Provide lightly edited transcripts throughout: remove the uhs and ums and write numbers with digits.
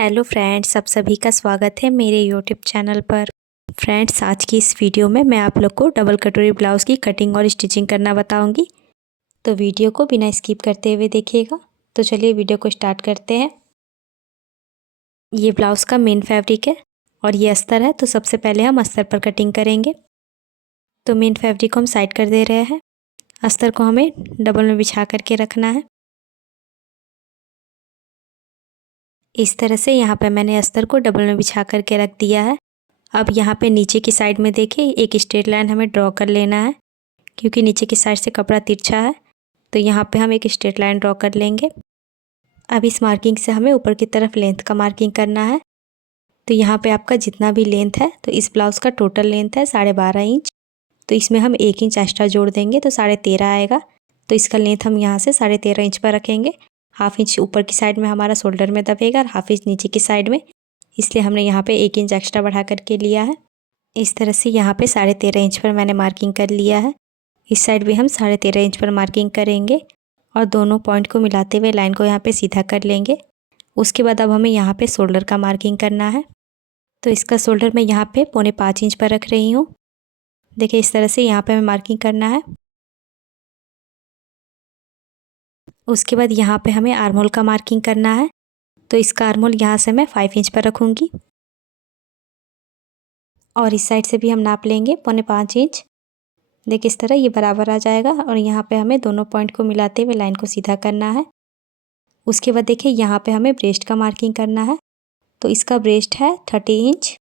Hello friends, आप सभी का स्वागत है मेरे यूट्यूब चैनल पर। फ्रेंड्स, आज की इस वीडियो में मैं आप लोग को डबल कटोरी ब्लाउज़ की कटिंग और स्टिचिंग करना बताऊंगी। तो वीडियो को बिना स्किप करते हुए देखिएगा। तो चलिए वीडियो को स्टार्ट करते हैं। ये ब्लाउज़ का मेन फैब्रिक है और ये अस्तर है। तो सबसे पहले हम अस्तर पर कटिंग करेंगे। तो मेन फैब्रिक को हम साइड कर दे रहे हैं। अस्तर को हमें डबल में बिछा करके रखना है। इस तरह से यहाँ पर मैंने अस्तर को डबल में बिछा करके रख दिया है। अब यहाँ पे नीचे की साइड में देखिए एक स्ट्रेट लाइन हमें ड्रॉ कर लेना है, क्योंकि नीचे की साइड से कपड़ा तिरछा है। तो यहाँ पे हम एक स्ट्रेट लाइन ड्रॉ कर लेंगे। अब इस मार्किंग से हमें ऊपर की तरफ लेंथ का मार्किंग करना है। तो यहाँ पे आपका जितना भी लेंथ है, तो इस ब्लाउज़ का टोटल लेंथ है 12.5 इंच। तो इसमें हम 1 इंच एक्स्ट्रा जोड़ देंगे तो 13.5 आएगा। तो इसका लेंथ हम यहाँ से 13.5 इंच पर रखेंगे। हाफ इंच ऊपर की साइड में हमारा शोल्डर में दबेगा और हाफ इंच नीचे की साइड में, इसलिए हमने यहाँ पे 1 इंच एक्स्ट्रा बढ़ा करके लिया है। इस तरह से यहाँ पे 13.5 इंच पर मैंने मार्किंग कर लिया है। इस साइड भी हम 13.5 इंच पर मार्किंग करेंगे और दोनों पॉइंट को मिलाते हुए लाइन को यहाँ पे सीधा कर लेंगे। उसके बाद अब हमें यहाँ पे शोल्डर का मार्किंग करना है। तो इसका शोल्डर मैं यहाँ पे 4.25 इंच पर रख रही हूँ। देखिए इस तरह से यहाँ पे हमें मार्किंग करना है। उसके बाद यहाँ पे हमें आर्म होल का मार्किंग करना है। तो इसका आर्म होल यहाँ से मैं 5 इंच पर रखूँगी और इस साइड से भी हम नाप लेंगे 4.25 इंच। देखिए इस तरह ये बराबर आ जाएगा और यहाँ पे हमें दोनों पॉइंट को मिलाते हुए लाइन को सीधा करना है। उसके बाद देखिए यहाँ पे हमें ब्रेस्ट का मार्किंग करना है। तो इसका ब्रेस्ट है 30 इंच।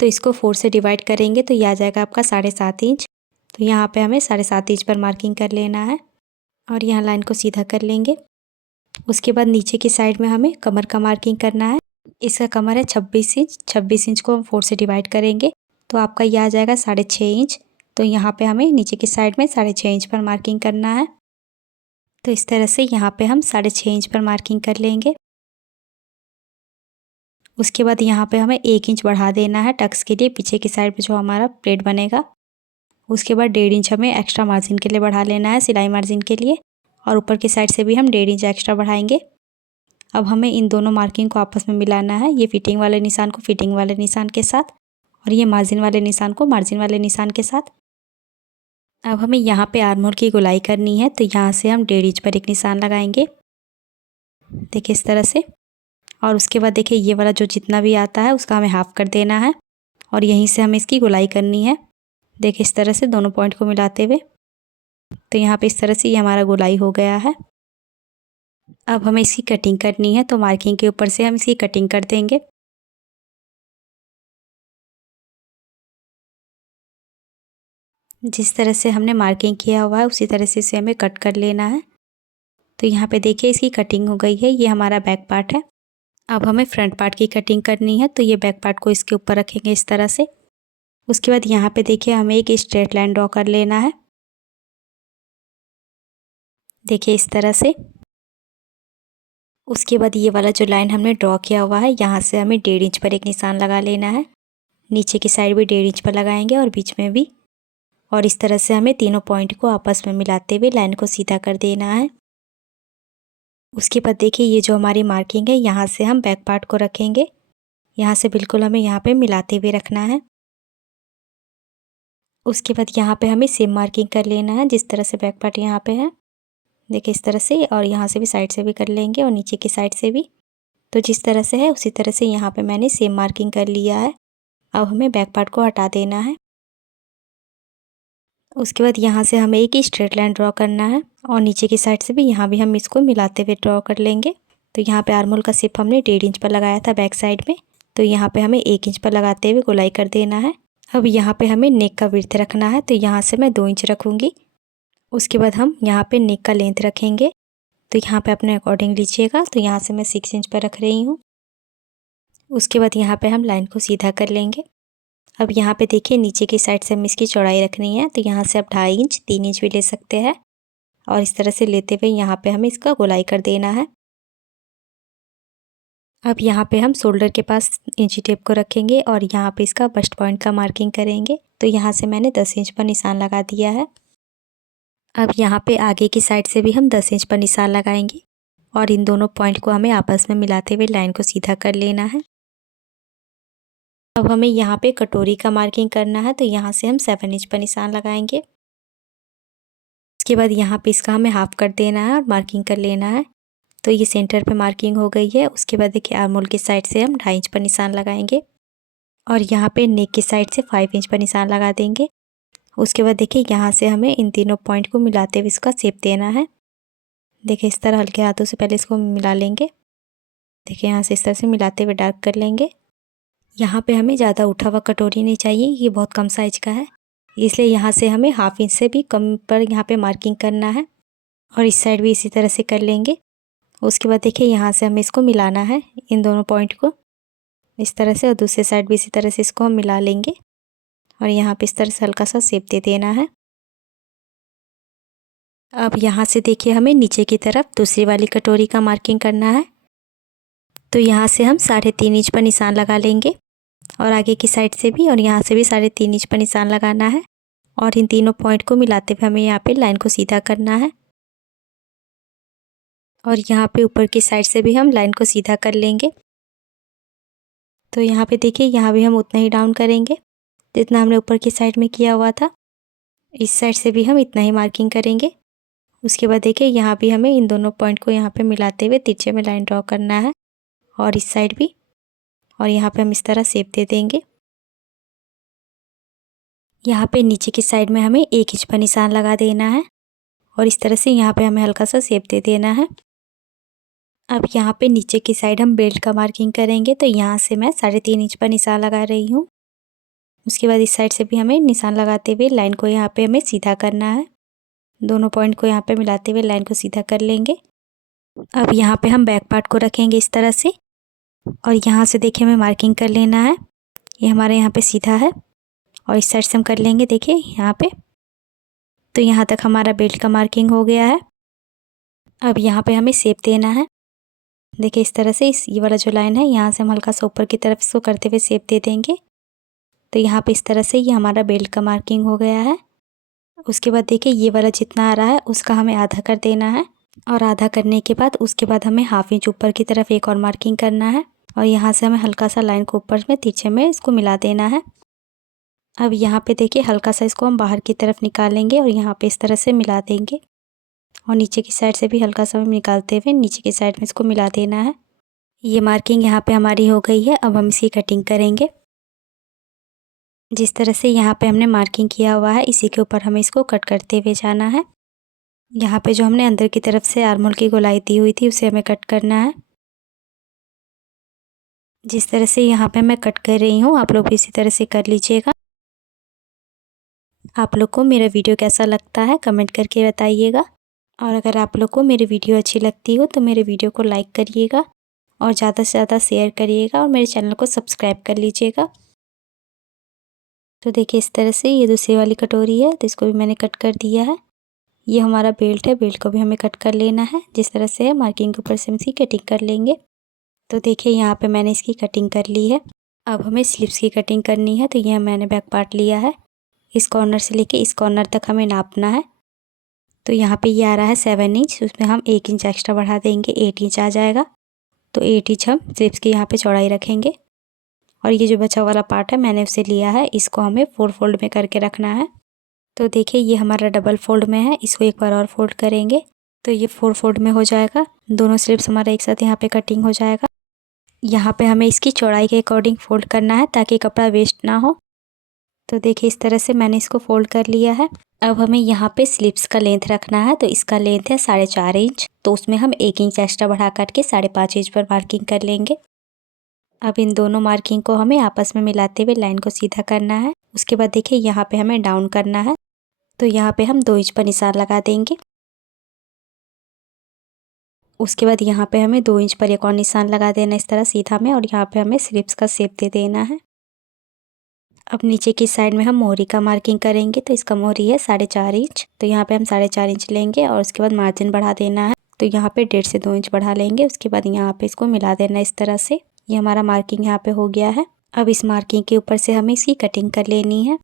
तो इसको 4 से डिवाइड करेंगे तो ये आ जाएगा आपका 7.5 इंच। तो यहाँ पे हमें 7.5 इंच पर मार्किंग कर लेना है और यहाँ लाइन को सीधा कर लेंगे। उसके बाद नीचे की साइड में हमें कमर का मार्किंग करना है। इसका कमर है 26 इंच। 26 इंच को हम 4 से डिवाइड करेंगे तो आपका ये आ जाएगा 6.5 इंच। तो यहाँ पे हमें नीचे की साइड में 6.5 इंच पर मार्किंग करना है। तो इस तरह से यहाँ पे हम 6.5 इंच पर मार्किंग कर लेंगे। उसके बाद यहाँ पे हमें 1 इंच बढ़ा देना है टक्स के लिए, पीछे की साइड पे जो हमारा प्लेट बनेगा। उसके बाद 1.5 इंच हमें एक्स्ट्रा मार्जिन के लिए बढ़ा लेना है, सिलाई मार्जिन के लिए। और ऊपर की साइड से भी हम 1.5 इंच एक्स्ट्रा बढ़ाएंगे। अब हमें इन दोनों मार्किंग को आपस में मिलाना है। ये फिटिंग वाले निशान को फिटिंग वाले निशान के साथ और ये मार्जिन वाले निशान को मार्जिन वाले निशान के साथ। अब हमें यहाँ पे आर्म होल की गोलाई करनी है। तो यहाँ से हम 1.5 इंच पर एक निशान लगाएंगे, देखिए इस तरह से। और उसके बाद देखिए ये वाला जो जितना भी आता है उसका हमें हाफ कर देना है और यहीं से हमें इसकी गोलाई करनी है। देखिए इस तरह से दोनों पॉइंट को मिलाते हुए। तो यहाँ पे इस तरह से ये हमारा गोलाई हो गया है। अब हमें इसकी कटिंग करनी है। तो मार्किंग के ऊपर से हम इसकी कटिंग कर देंगे। जिस तरह से हमने मार्किंग किया हुआ है उसी तरह से इसे हमें कट कर लेना है। तो यहाँ पे देखिए इसकी कटिंग हो गई है। ये हमारा बैक पार्ट है। अब हमें फ्रंट पार्ट की कटिंग करनी है। तो ये बैक पार्ट को इसके ऊपर रखेंगे इस तरह से। उसके बाद यहाँ पे देखिए हमें एक स्ट्रेट लाइन ड्रॉ कर लेना है, देखिए इस तरह से। उसके बाद ये वाला जो लाइन हमने ड्रॉ किया हुआ है यहाँ से हमें 1.5 इंच पर एक निशान लगा लेना है। नीचे की साइड भी 1.5 इंच पर लगाएंगे और बीच में भी। और इस तरह से हमें तीनों पॉइंट को आपस में मिलाते हुए लाइन को सीधा कर देना है। उसके बाद देखिए ये जो हमारी मार्किंग है यहाँ से हम बैक पार्ट को रखेंगे। यहाँ से बिल्कुल हमें यहाँ पे मिलाते हुए रखना है। उसके बाद यहाँ पे हमें सेम मार्किंग कर लेना है जिस तरह से बैक पार्ट यहाँ पे है, देखिए इस तरह से। और यहाँ से भी साइड से भी कर लेंगे और नीचे की साइड से भी। तो जिस तरह से है उसी तरह से यहाँ पे मैंने सेम मार्किंग कर लिया है। अब हमें बैक पार्ट को हटा देना है। उसके बाद यहाँ से हमें एक स्ट्रेट लाइन ड्रॉ करना है और नीचे की साइड से भी यहाँ भी हम इसको मिलाते हुए ड्रॉ कर लेंगे। तो यहाँ पे आर्म होल का शेप हमने 1.5 इंच पर लगाया था बैक साइड में। तो यहाँ पे हमें 1 इंच पर लगाते हुए गोलाई कर देना है। अब यहाँ पे हमें नेक का विड्थ रखना है। तो यहाँ से मैं 2 इंच रखूँगी। उसके बाद हम यहाँ पे नेक का लेंथ रखेंगे। तो यहाँ पे अपने अकॉर्डिंग लीजिएगा। तो यहाँ से मैं 6 इंच पर रख रही हूँ। उसके बाद यहाँ पे हम लाइन को सीधा कर लेंगे। अब यहाँ पे देखिए नीचे की साइड से हमें इसकी चौड़ाई रखनी है। तो यहाँ से आप 2.5 इंच 3 इंच भी ले सकते हैं और इस तरह से लेते हुए यहाँ पे हमें इसका गोलाई कर देना है। अब यहाँ पे हम शोल्डर के पास इंची टेप को रखेंगे और यहाँ पे इसका बस्ट पॉइंट का मार्किंग करेंगे। तो यहाँ से मैंने 10 इंच पर निशान लगा दिया है। अब यहाँ पे आगे की साइड से भी हम 10 इंच पर निशान लगाएंगे और इन दोनों पॉइंट को हमें आपस में मिलाते हुए लाइन को सीधा कर लेना है। अब हमें यहाँ पे कटोरी का मार्किंग करना है, तो यहाँ से हम 7 इंच पर निशान लगाएंगे। उसके बाद यहाँ पे इसका हमें हाफ कर देना है और मार्किंग कर लेना है। तो ये सेंटर पे मार्किंग हो गई है। उसके बाद देखिए आर्म होल की साइड से हम 2.5 इंच पर निशान लगाएंगे और यहाँ पे नेक की साइड से 5 इंच पर निशान लगा देंगे। उसके बाद देखिए यहाँ से हमें इन तीनों पॉइंट को मिलाते हुए इसका शेप देना है। देखिए इस तरह हल्के हाथों से पहले इसको मिला लेंगे। देखिए यहाँ से इस तरह से मिलाते हुए डार्क कर लेंगे। यहाँ पे हमें ज़्यादा उठा हुआ कटोरी नहीं चाहिए, ये बहुत कम साइज का है, इसलिए यहाँ से हमें 1/2 इंच से भी कम पर यहाँ पे मार्किंग करना है और इस साइड भी इसी तरह से कर लेंगे। उसके बाद देखिए यहाँ से हमें इसको मिलाना है, इन दोनों पॉइंट को इस तरह से, और दूसरे साइड भी इसी तरह से इसको हम मिला लेंगे और यहाँ पे इस तरह से हल्का सा शेप दे देना है। अब यहाँ से देखिए हमें नीचे की तरफ दूसरी वाली कटोरी का मार्किंग करना है, तो यहाँ से हम 3.5 इंच पर निशान लगा लेंगे और आगे की साइड से भी और यहाँ से भी 3.5 इंच पर निशान लगाना है और इन तीनों पॉइंट को मिलाते हुए हमें यहाँ पे लाइन को सीधा करना है और यहाँ पे ऊपर की साइड से भी हम लाइन को सीधा कर लेंगे। तो यहाँ पे देखिए यहाँ भी हम उतना ही डाउन करेंगे जितना हमने ऊपर की साइड में किया हुआ था। इस साइड से भी हम इतना ही मार्किंग करेंगे। उसके बाद देखिए यहाँ भी हमें इन दोनों पॉइंट को यहाँ पे मिलाते हुए तिरछे में लाइन ड्रॉ करना है और इस साइड भी, और यहाँ पे हम इस तरह शेप दे देंगे। यहाँ पे नीचे की साइड में हमें 1 इंच पर निशान लगा देना है और इस तरह से यहाँ पे हमें हल्का सा शेप दे देना है। अब यहाँ पे नीचे की साइड हम बेल्ट का मार्किंग करेंगे, तो यहाँ से मैं 3.5 इंच पर निशान लगा रही हूँ। उसके बाद इस साइड से भी हमें निशान लगाते हुए लाइन को यहाँ पे हमें सीधा करना है। दोनों पॉइंट को यहाँ पे मिलाते हुए लाइन को सीधा कर लेंगे। अब यहाँ पे हम बैक पार्ट को रखेंगे इस तरह से और यहाँ से देखिए हमें मार्किंग कर लेना है। ये हमारे यहाँ पे सीधा है और इस साइड से हम कर लेंगे देखिए यहाँ पे। तो यहाँ तक हमारा बेल्ट का मार्किंग हो गया है। अब यहाँ पे हमें शेप देना है। देखिए इस तरह से ये वाला जो लाइन है यहाँ से हम हल्का सा ऊपर की तरफ इसको करते हुए शेप दे देंगे। तो यहाँ पे इस तरह से ये हमारा बेल्ट का मार्किंग हो गया है। उसके बाद देखिए ये वाला जितना आ रहा है उसका हमें आधा कर देना है और आधा करने के बाद उसके बाद हमें 1/2 इंच ऊपर की तरफ एक और मार्किंग करना है और यहाँ से हमें हल्का सा लाइन को ऊपर में तिरछे में इसको मिला देना है। अब यहाँ पे देखिए हल्का सा इसको हम बाहर की तरफ निकालेंगे और यहाँ पे इस तरह से मिला देंगे और नीचे की साइड से भी हल्का सा निकालते हुए नीचे की साइड में इसको मिला देना है। ये मार्किंग यहाँ पे हमारी हो गई है। अब हम इसकी कटिंग करेंगे। जिस तरह से यहाँ पे हमने मार्किंग किया हुआ है इसी के ऊपर हमें इसको कट करते हुए जाना है। यहाँ पे जो हमने अंदर की तरफ से आर्म होल की गोलाई दी हुई थी उसे हमें कट करना है। जिस तरह से यहाँ पे मैं कट कर रही हूँ आप लोग भी इसी तरह से कर लीजिएगा। आप लोग को मेरा वीडियो कैसा लगता है कमेंट करके बताइएगा और अगर आप लोग को मेरी वीडियो अच्छी लगती हो तो मेरे वीडियो को लाइक करिएगा और ज़्यादा से ज़्यादा शेयर करिएगा और मेरे चैनल को सब्सक्राइब कर लीजिएगा। तो देखिए इस तरह से ये दूसरी वाली कटोरी है तो इसको भी मैंने कट कर दिया है। ये हमारा बेल्ट है, बेल्ट को भी हमें कट कर लेना है। जिस तरह से मार्किंग के ऊपर से हम इसकी कटिंग कर लेंगे। तो देखिए यहाँ पे मैंने इसकी कटिंग कर ली है। अब हमें स्लीव्स की कटिंग करनी है, तो यह मैंने बैक पार्ट लिया है। इस कॉर्नर से लेके इस कॉर्नर तक हमें नापना है। तो यहाँ पे ये आ रहा है 7 इंच, उसमें हम 1 इंच एक्स्ट्रा बढ़ा देंगे, 8 इंच आ जाएगा। तो 8 इंच हम स्लीव्स की यहाँ पे चौड़ाई रखेंगे और ये जो बचा वाला पार्ट है मैंने उसे लिया है, इसको हमें 4 फोल्ड में करके रखना है। तो देखिए ये हमारा डबल फोल्ड में है, इसको एक बार और फोल्ड करेंगे तो ये 4 फोल्ड में हो जाएगा। दोनों स्लीव्स हमारा एक साथ यहाँ पे कटिंग हो जाएगा। यहाँ पे हमें इसकी चौड़ाई के अकॉर्डिंग फोल्ड करना है ताकि कपड़ा वेस्ट ना हो। तो देखिए इस तरह से मैंने इसको फोल्ड कर लिया है। अब हमें यहाँ पे स्लीव्स का लेंथ रखना है, तो इसका लेंथ है 4.5 इंच, तो उसमें हम 1 इंच एक्स्ट्रा बढ़ा करके 5.5 इंच पर मार्किंग कर लेंगे। अब इन दोनों मार्किंग को हमें आपस में मिलाते हुए लाइन को सीधा करना है। उसके बाद देखिए यहाँ पे हमें डाउन करना है, तो यहाँ पे हम 2 इंच पर निशान लगा देंगे। उसके बाद यहाँ पे हमें 2 इंच पर एक और निशान लगा देना इस तरह सीधा में, और यहाँ पे हमें स्लीव्स का शेप दे देना है। अब नीचे की साइड में हम मोहरी का मार्किंग करेंगे, तो इसका मोहरी है 4.5 इंच, तो यहाँ पे हम 4.5 इंच लेंगे और उसके बाद मार्जिन बढ़ा देना है। तो यहाँ पे 1.5 से 2 इंच बढ़ा लेंगे। उसके बाद यहाँ पे इसको मिला देना इस तरह से। ये हमारा मार्किंग यहाँ पे हो गया है। अब इस मार्किंग के ऊपर से हमें इसकी कटिंग कर लेनी है।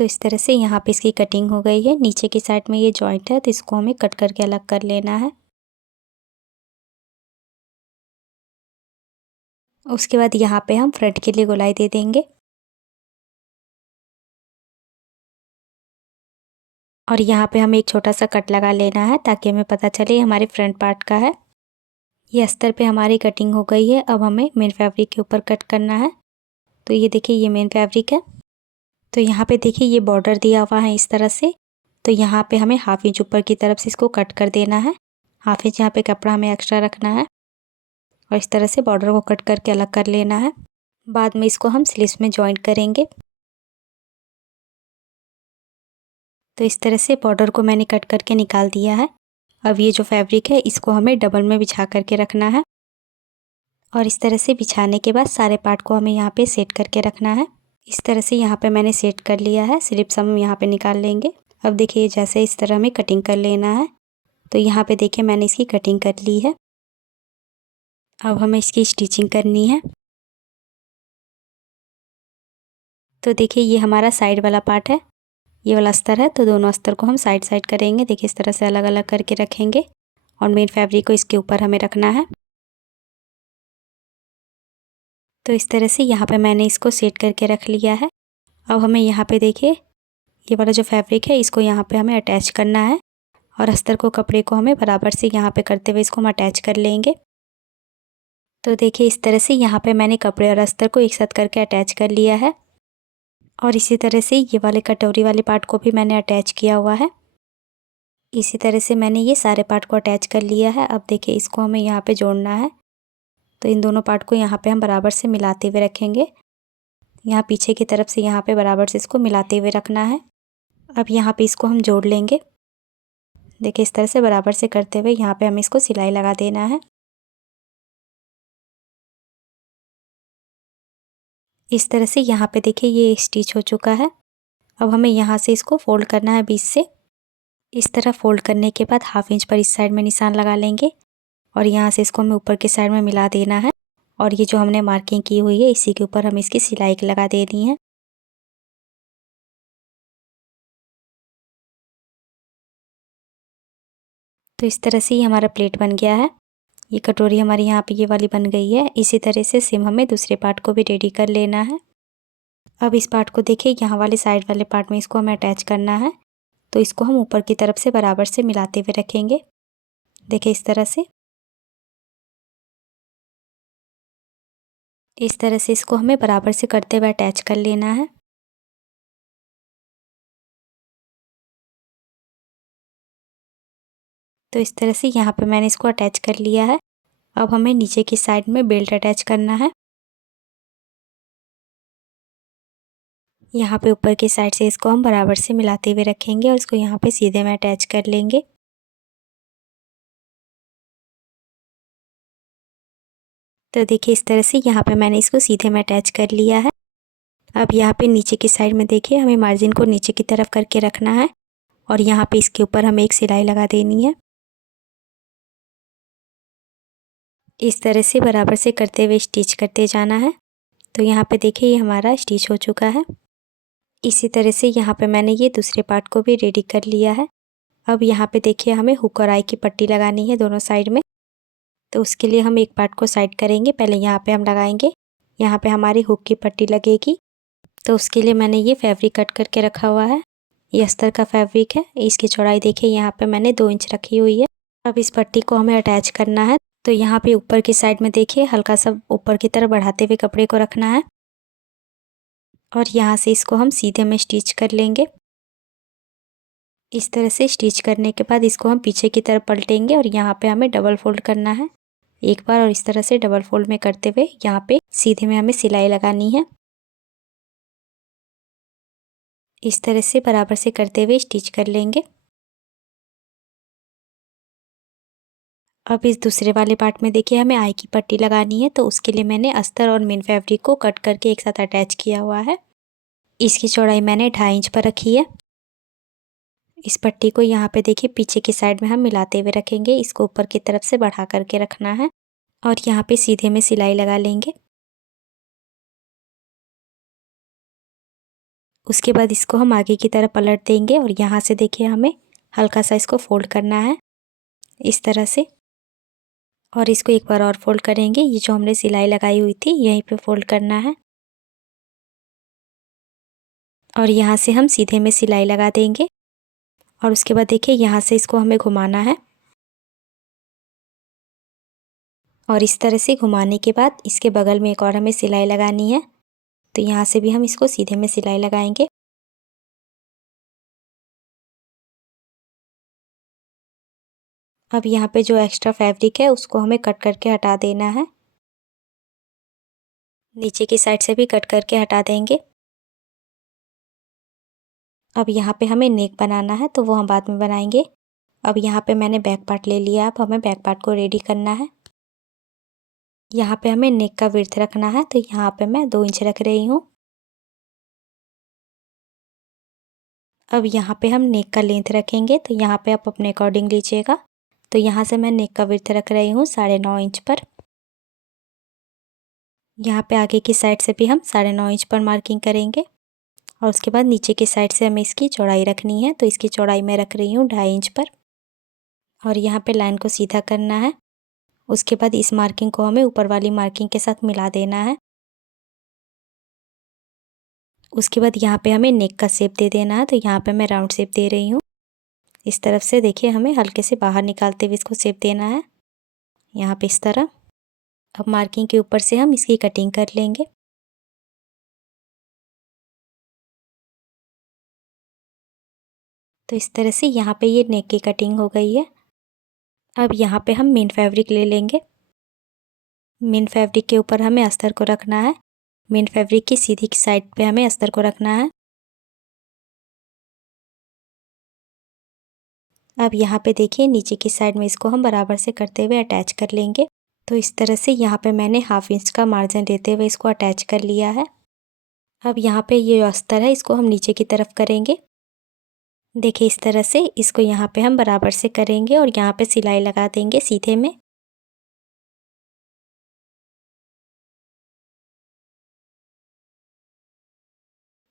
तो इस तरह से यहाँ पे इसकी कटिंग हो गई है। नीचे की साइड में ये जॉइंट है तो इसको हमें कट करके अलग कर लेना है। उसके बाद यहाँ पे हम फ्रंट के लिए गोलाई दे देंगे और यहाँ पे हमें एक छोटा सा कट लगा लेना है ताकि हमें पता चले हमारे फ्रंट पार्ट का है। ये अस्तर पे हमारी कटिंग हो गई है। अब हमें मेन फैब्रिक के ऊपर कट करना है। तो ये देखिए ये मेन फैब्रिक है। तो यहाँ पे देखिए ये बॉर्डर दिया हुआ है इस तरह से। तो यहाँ पे हमें हाफ इंच ऊपर की तरफ से इसको कट कर देना है। हाफ इंच यहाँ पे कपड़ा हमें एक्स्ट्रा रखना है और इस तरह से बॉर्डर को कट करके अलग कर लेना है। बाद में इसको हम स्लीव्स में जॉइंट करेंगे। तो इस तरह से बॉर्डर को मैंने कट करके निकाल दिया है। अब ये जो फैब्रिक है इसको हमें डबल में बिछा करके रखना है और इस तरह से बिछाने के बाद सारे पार्ट को हमें यहाँ पे सेट करके रखना है। इस तरह से यहाँ पे मैंने सेट कर लिया है। स्लिप्स हम यहाँ पे निकाल लेंगे। अब देखिए जैसे इस तरह हमें कटिंग कर लेना है। तो यहाँ पे देखिए मैंने इसकी कटिंग कर ली है। अब हमें इसकी स्टिचिंग करनी है। तो देखिए ये हमारा साइड वाला पार्ट है, ये वाला अस्तर है। तो दोनों अस्तर को हम साइड साइड करेंगे। देखिए इस तरह से अलग अलग करके रखेंगे और मेन फैब्रिक को इसके ऊपर हमें रखना है। तो इस तरह से यहाँ पे मैंने इसको सेट करके रख लिया है। अब हमें यहाँ पे देखिए ये वाला जो फैब्रिक है इसको यहाँ पे हमें अटैच करना है और अस्तर को कपड़े को हमें बराबर से यहाँ पे करते हुए इसको हम अटैच कर लेंगे। तो देखिए इस तरह से यहाँ पे मैंने कपड़े और अस्तर को एक साथ करके अटैच कर लिया है और इसी तरह से ये वाले कटोरी वाले पार्ट को भी मैंने अटैच किया हुआ है। इसी तरह से मैंने ये सारे पार्ट को अटैच कर लिया है। अब देखिए इसको हमें यहाँ पे जोड़ना है। तो इन दोनों पार्ट को यहाँ पे हम बराबर से मिलाते हुए रखेंगे। यहाँ पीछे की तरफ से यहाँ पे बराबर से इसको मिलाते हुए रखना है। अब यहाँ पे इसको हम जोड़ लेंगे। देखिए इस तरह से बराबर से करते हुए यहाँ पे हमें इसको सिलाई लगा देना है। इस तरह से यहाँ पे देखिए ये स्टिच हो चुका है। अब हमें यहाँ से इसको फोल्ड करना है बीच से। इस तरह फोल्ड करने के बाद हाफ इंच पर इस साइड में निशान लगा लेंगे और यहाँ से इसको हमें ऊपर की साइड में मिला देना है और ये जो हमने मार्किंग की हुई है इसी के ऊपर हमें इसकी सिलाई लगा देनी है। तो इस तरह से ही हमारा प्लेट बन गया है। ये कटोरी हमारी यहाँ पे ये वाली बन गई है। इसी तरह से सेम हमें दूसरे पार्ट को भी रेडी कर लेना है। अब इस पार्ट को देखिए यहाँ वाले साइड वाले पार्ट में इसको हमें अटैच करना है। तो इसको हम ऊपर की तरफ से बराबर से मिलाते हुए रखेंगे। देखिए इस तरह से। इस तरह से इसको हमें बराबर से करते हुए अटैच कर लेना है। तो इस तरह से यहाँ पे मैंने इसको अटैच कर लिया है। अब हमें नीचे की साइड में बेल्ट अटैच करना है। यहाँ पे ऊपर की साइड से इसको हम बराबर से मिलाते हुए रखेंगे और इसको यहाँ पे सीधे में अटैच कर लेंगे। तो देखिए इस तरह से यहाँ पे मैंने इसको सीधे में अटैच कर लिया है। अब यहाँ पे नीचे की साइड में देखिए हमें मार्जिन को नीचे की तरफ करके रखना है और यहाँ पे इसके ऊपर हमें एक सिलाई लगा देनी है। इस तरह से बराबर से करते हुए स्टिच करते जाना है। तो यहाँ पे देखिए ये हमारा स्टिच हो चुका है। इसी तरह से यहाँ पे मैंने ये दूसरे पार्ट को भी रेडी कर लिया है। अब यहाँ पे देखिए हमें हुक और आई की पट्टी लगानी है दोनों साइड में। तो उसके लिए हम एक पार्ट को साइड करेंगे। पहले यहाँ पे हम लगाएंगे, यहाँ पे हमारी हुक की पट्टी लगेगी। तो उसके लिए मैंने ये फैब्रिक कट करके रखा हुआ है। ये अस्तर का फैब्रिक है। इसकी चौड़ाई देखिए यहाँ पे मैंने 2 इंच रखी हुई है। अब इस पट्टी को हमें अटैच करना है। तो यहाँ पे ऊपर की साइड में देखिए हल्का सा ऊपर की तरफ बढ़ाते हुए कपड़े को रखना है और यहाँ से इसको हम सीधे में स्टिच कर लेंगे। इस तरह से स्टिच करने के बाद इसको हम पीछे की तरफ पलटेंगे और यहाँ पे हमें डबल फोल्ड करना है एक बार और इस तरह से डबल फोल्ड में करते हुए यहाँ पे सीधे में हमें सिलाई लगानी है। इस तरह से बराबर से करते हुए स्टिच कर लेंगे। अब इस दूसरे वाले पार्ट में देखिए हमें आई की पट्टी लगानी है। तो उसके लिए मैंने अस्तर और मेन फैब्रिक को कट करके एक साथ अटैच किया हुआ है। इसकी चौड़ाई मैंने 2.5 इंच पर रखी है। इस पट्टी को यहाँ पे देखिए पीछे की साइड में हम मिलाते हुए रखेंगे। इसको ऊपर की तरफ से बढ़ा करके रखना है और यहाँ पे सीधे में सिलाई लगा लेंगे। उसके बाद इसको हम आगे की तरफ पलट देंगे और यहाँ से देखिए हमें हल्का सा इसको फोल्ड करना है इस तरह से, और इसको एक बार और फोल्ड करेंगे। ये जो हमने सिलाई लगाई हुई थी यहीं पे फोल्ड करना है और यहाँ से हम सीधे में सिलाई लगा देंगे और उसके बाद देखिए यहाँ से इसको हमें घुमाना है और इस तरह से घुमाने के बाद इसके बगल में एक और हमें सिलाई लगानी है, तो यहाँ से भी हम इसको सीधे में सिलाई लगाएंगे। अब यहाँ पे जो एक्स्ट्रा फैब्रिक है उसको हमें कट करके हटा देना है, नीचे की साइड से भी कट करके हटा देंगे। अब यहाँ पे हमें नेक बनाना है तो वो हम बाद में बनाएंगे। अब यहाँ पे मैंने बैक पार्ट ले लिया, अब हमें बैक पार्ट को रेडी करना है। यहाँ पे हमें नेक का विड्थ रखना है, तो यहाँ पे मैं 2 इंच रख रही हूँ। अब यहाँ पे हम नेक का लेंथ रखेंगे, तो यहाँ पे आप अपने अकॉर्डिंग लीजिएगा। तो यहाँ से मैं नेक का विड्थ रख रही हूँ 9.5 इंच पर। यहाँ पे आगे की साइड से भी हम 9.5 इंच पर मार्किंग करेंगे और उसके बाद नीचे की साइड से हमें इसकी चौड़ाई रखनी है, तो इसकी चौड़ाई मैं रख रही हूँ 2.5 इंच पर और यहाँ पे लाइन को सीधा करना है। उसके बाद इस मार्किंग को हमें ऊपर वाली मार्किंग के साथ मिला देना है। उसके बाद यहाँ पे हमें नेक का शेप दे देना है, तो यहाँ पे मैं राउंड शेप दे रही हूँ। इस तरफ से देखिए हमें हल्के से बाहर निकालते हुए इसको शेप देना है, यहाँ पे इस तरह। अब मार्किंग के ऊपर से हम इसकी कटिंग कर लेंगे। तो इस तरह से यहाँ पे ये नेक की कटिंग हो गई है। अब यहाँ पे हम मेन फैब्रिक ले लेंगे। मेन फैब्रिक के ऊपर हमें अस्तर को रखना है, मेन फैब्रिक की सीधी की साइड पे हमें अस्तर को रखना है। अब यहाँ पे देखिए नीचे की साइड में इसको हम बराबर से करते हुए अटैच कर लेंगे। तो इस तरह से यहाँ पे मैंने 1/2 इंच का मार्जिन लेते हुए इसको अटैच कर लिया है। अब यहाँ पे ये जो अस्तर है इसको हम नीचे की तरफ करेंगे। देखिए इस तरह से इसको यहाँ पे हम बराबर से करेंगे और यहाँ पे सिलाई लगा देंगे सीधे में।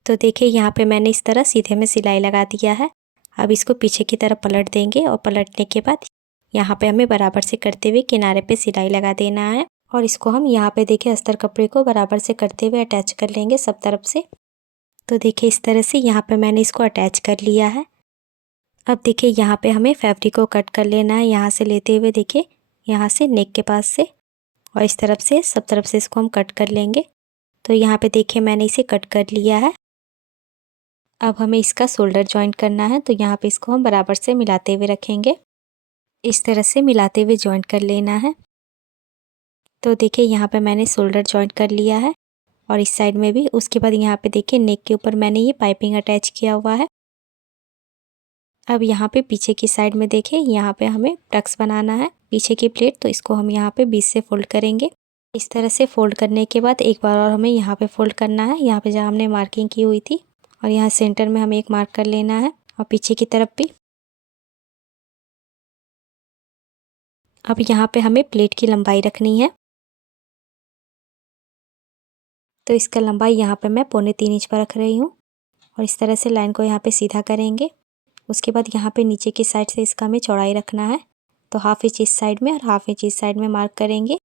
तो देखिए यहाँ पे मैंने इस तरह सीधे में सिलाई लगा दिया है। अब इसको पीछे की तरफ पलट देंगे और पलटने के बाद यहाँ पे हमें बराबर से करते हुए किनारे पे सिलाई लगा देना है और इसको हम यहाँ पे देखिए अस्तर कपड़े को बराबर से करते हुए अटैच कर लेंगे सब तरफ से। तो देखिए इस तरह से यहाँ पे मैंने इसको अटैच कर लिया है। अब देखिए यहाँ पे हमें फैब्रिक को कट कर लेना है, यहाँ से लेते हुए देखिए यहाँ से नेक के पास से और इस तरफ से सब तरफ से इसको हम कट कर लेंगे। तो यहाँ पे देखिए मैंने इसे कट कर लिया है। अब हमें इसका शोल्डर जॉइंट करना है, तो यहाँ पे इसको हम बराबर से मिलाते हुए रखेंगे। इस तरह से मिलाते हुए जॉइंट कर लेना है। तो देखिए यहाँ पे मैंने शोल्डर जॉइंट कर लिया है और इस साइड में भी। उसके बाद यहाँ पे देखिए नेक के ऊपर मैंने ये पाइपिंग अटैच किया हुआ है। अब यहाँ पे पीछे की साइड में देखिए यहाँ पे हमें टक्स बनाना है पीछे की प्लेट, तो इसको हम यहाँ पे बीच से फोल्ड करेंगे। इस तरह से फोल्ड करने के बाद एक बार और हमें यहाँ पे फोल्ड करना है, यहाँ पे जहाँ हमने मार्किंग की हुई थी, और यहाँ सेंटर में हमें एक मार्क कर लेना है और पीछे की तरफ भी। अब यहाँ पे हमें प्लेट की लंबाई रखनी है, तो इसका लंबाई यहाँ पे मैं 3.25 इंच पर रख रही हूँ और इस तरह से लाइन को यहाँ पे सीधा करेंगे। उसके बाद यहाँ पे नीचे की साइड से इसका हमें चौड़ाई रखना है, तो 1/2 इंच इस साइड में और 1/2 इंच इस साइड में मार्क करेंगे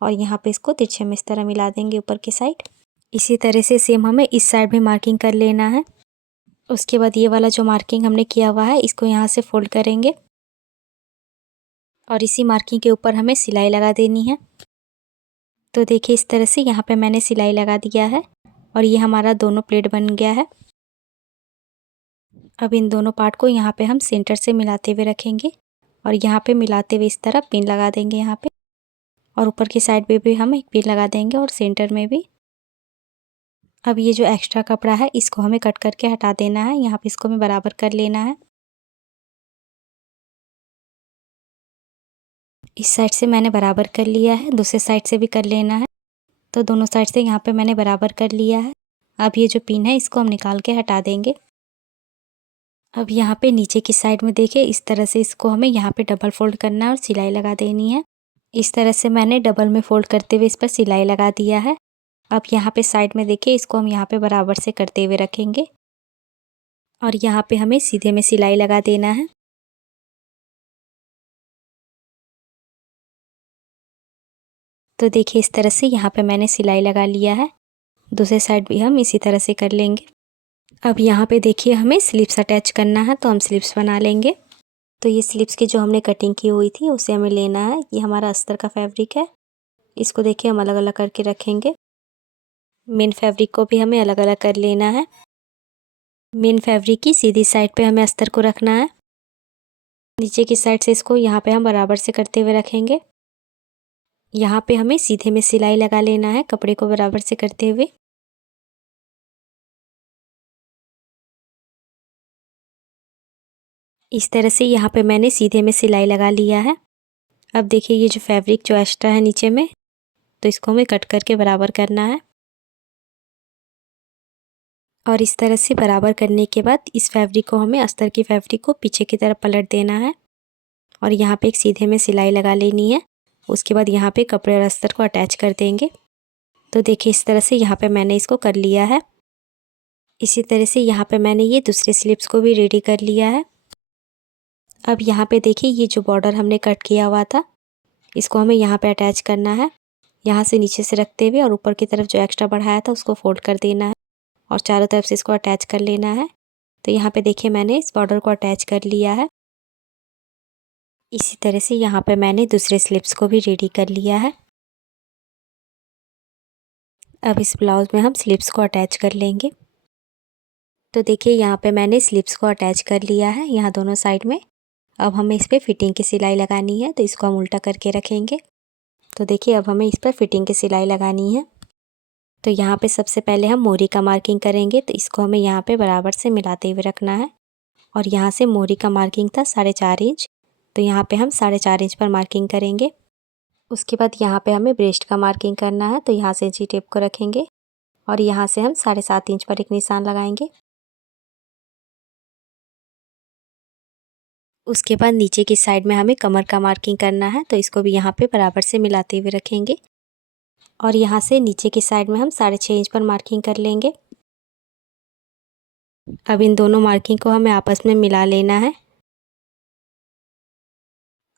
और यहाँ पे इसको तिरछे में इस तरह मिला देंगे ऊपर की साइड। इसी तरह से सेम हमें इस साइड में मार्किंग कर लेना है। उसके बाद ये वाला जो मार्किंग हमने किया हुआ है इसको यहाँ से फोल्ड करेंगे और इसी मार्किंग के ऊपर हमें सिलाई लगा देनी है। तो देखिए इस तरह से यहाँ पे मैंने सिलाई लगा दिया है और ये हमारा दोनों प्लेट बन गया है। अब इन दोनों पार्ट को यहाँ पे हम सेंटर से मिलाते हुए रखेंगे और यहाँ पे मिलाते हुए इस तरह पिन लगा देंगे यहाँ पे, और ऊपर की साइड पे भी हम एक पिन लगा देंगे और सेंटर में भी। अब ये जो एक्स्ट्रा कपड़ा है इसको हमें कट करके हटा देना है, यहाँ पे इसको हमें बराबर कर लेना है। इस साइड से मैंने बराबर कर लिया है, दूसरे साइड से भी कर लेना है। तो दोनों साइड से यहाँ पे मैंने बराबर कर लिया है। अब ये जो पिन है इसको हम निकाल के हटा देंगे। अब यहाँ पे नीचे की साइड में देखिए इस तरह से इसको हमें यहाँ पे डबल फोल्ड करना है और सिलाई लगा देनी है। इस तरह से मैंने डबल में फोल्ड करते हुए इस पर सिलाई लगा दिया है। अब यहाँ पे साइड में देखिए इसको हम यहाँ पे बराबर से करते हुए रखेंगे और यहाँ पे हमें सीधे में सिलाई लगा देना है। तो देखिए इस तरह से यहाँ पे मैंने सिलाई लगा लिया है। दूसरे साइड भी हम इसी तरह से कर लेंगे। अब यहाँ पे देखिए हमें स्लिप्स अटैच करना है, तो हम स्लिप्स बना लेंगे। तो ये स्लिप्स की जो हमने कटिंग की हुई थी उसे हमें लेना है। ये हमारा अस्तर का फैब्रिक है। इसको देखिए हम अलग अलग करके रखेंगे। मेन फैब्रिक को भी हमें अलग अलग कर लेना है। मेन फैब्रिक की सीधी साइड पे हमें अस्तर को रखना है। नीचे की साइड से इसको यहाँ पे हम बराबर से करते हुए रखेंगे। यहाँ पे हमें सीधे में सिलाई लगा लेना है, कपड़े को बराबर से करते हुए। इस तरह से यहाँ पे मैंने सीधे में सिलाई लगा लिया है। अब देखिए ये जो फैब्रिक जो एक्स्ट्रा है नीचे में, तो इसको हमें कट करके बराबर करना है। और इस तरह से बराबर करने के बाद इस फैब्रिक को हमें अस्तर की फैब्रिक को पीछे की तरफ पलट देना है और यहाँ पे एक सीधे में सिलाई लगा लेनी है। उसके बाद यहाँ पे कपड़े और अस्तर को अटैच कर देंगे। तो देखिए इस तरह से यहाँ पे मैंने इसको कर लिया है। इसी तरह से यहाँ पे मैंने ये दूसरे स्लिप्स को भी रेडी कर लिया है। अब यहाँ पे देखिए ये जो बॉर्डर हमने कट किया हुआ था, इसको हमें यहाँ पे अटैच करना है। यहाँ से नीचे से रखते हुए और ऊपर की तरफ जो एक्स्ट्रा बढ़ाया था उसको फोल्ड कर देना है और चारों तरफ से इसको अटैच कर लेना है। तो यहाँ पे देखिए मैंने इस बॉर्डर को अटैच कर लिया है। इसी तरह से यहाँ पे मैंने दूसरे स्लिप्स को भी रेडी कर लिया है। अब इस ब्लाउज में हम स्लिप्स को अटैच कर लेंगे। तो देखिए यहाँ पे मैंने स्लिप्स को अटैच कर लिया है यहाँ दोनों साइड में। अब हमें इस पर फिटिंग की सिलाई लगानी है, तो इसको हम उल्टा करके रखेंगे। तो देखिए अब हमें इस पर फिटिंग की सिलाई लगानी है। तो यहाँ पे सबसे पहले हम मोहरी का मार्किंग करेंगे, तो इसको हमें यहाँ पे बराबर से मिलाते हुए रखना है। और यहाँ से मोहरी का मार्किंग था 4.5 इंच, तो यहाँ पे हम 4.5 इंच पर मार्किंग करेंगे। उसके बाद यहाँ पे हमें ब्रेस्ट का मार्किंग करना है, तो यहाँ से इंची टेप को रखेंगे और यहाँ से हम 7.5 इंच पर एक निशान लगाएंगे। उसके बाद नीचे की साइड में हमें कमर का मार्किंग करना है, तो इसको भी यहाँ पे बराबर से मिलाते हुए रखेंगे। और यहाँ से नीचे की साइड में हम 6.5 इंच पर मार्किंग कर लेंगे। अब इन दोनों मार्किंग को हमें आपस में मिला लेना है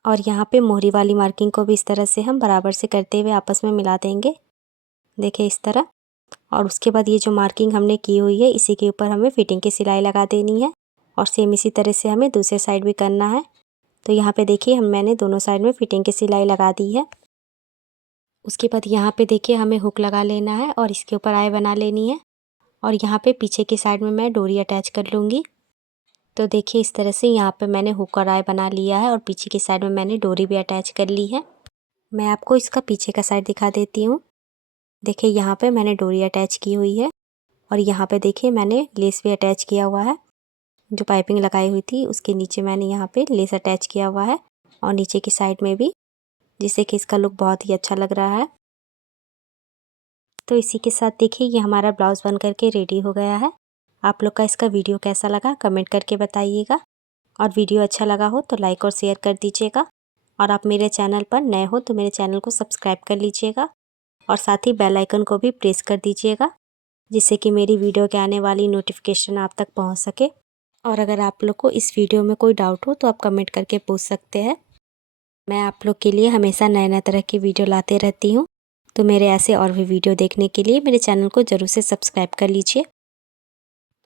और यहाँ पे मोहरी वाली मार्किंग को भी इस तरह से हम बराबर से करते हुए आपस में मिला देंगे। देखिए इस तरह। और उसके बाद ये जो मार्किंग हमने की हुई है इसी के ऊपर हमें फिटिंग की सिलाई लगा देनी है और सेम इसी तरह से हमें दूसरे साइड भी करना है। तो यहाँ पे देखिए मैंने दोनों साइड में फिटिंग की सिलाई लगा दी है। उसके बाद यहाँ पे देखिए हमें हुक लगा लेना है और इसके ऊपर आय बना लेनी है और यहाँ पे पीछे की साइड में मैं डोरी अटैच कर लूँगी। तो देखिए इस तरह से यहाँ पे मैंने हुक और आय बना लिया है और पीछे की साइड में मैंने डोरी भी अटैच कर ली है। मैं आपको इसका पीछे का साइड दिखा देती हूँ। देखिए यहाँ पे मैंने डोरी अटैच की हुई है और यहाँ पे देखिए मैंने लेस भी अटैच किया हुआ है। जो पाइपिंग लगाई हुई थी उसके नीचे मैंने यहाँ पे लेस अटैच किया हुआ है और नीचे की साइड में भी, जिससे कि इसका लुक बहुत ही अच्छा लग रहा है। तो इसी के साथ देखिए ये हमारा ब्लाउज़ बन करके रेडी हो गया है। आप लोग का इसका वीडियो कैसा लगा कमेंट करके बताइएगा और वीडियो अच्छा लगा हो तो लाइक और शेयर कर दीजिएगा। और आप मेरे चैनल पर नए हो तो मेरे चैनल को सब्सक्राइब कर लीजिएगा और साथ ही बेल आइकन को भी प्रेस कर दीजिएगा, जिससे कि मेरी वीडियो के आने वाली नोटिफिकेशन आप तक पहुंच सके। और अगर आप लोग को इस वीडियो में कोई डाउट हो तो आप कमेंट करके पूछ सकते हैं। मैं आप लोग के लिए हमेशा नए नए तरह की वीडियो लाते रहती हूँ, तो मेरे ऐसे और भी वीडियो देखने के लिए मेरे चैनल को ज़रूर से सब्सक्राइब कर लीजिए।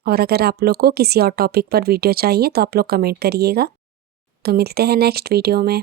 और अगर आप लोग को किसी और टॉपिक पर वीडियो चाहिए तो आप लोग कमेंट करिएगा। तो मिलते हैं नेक्स्ट वीडियो में।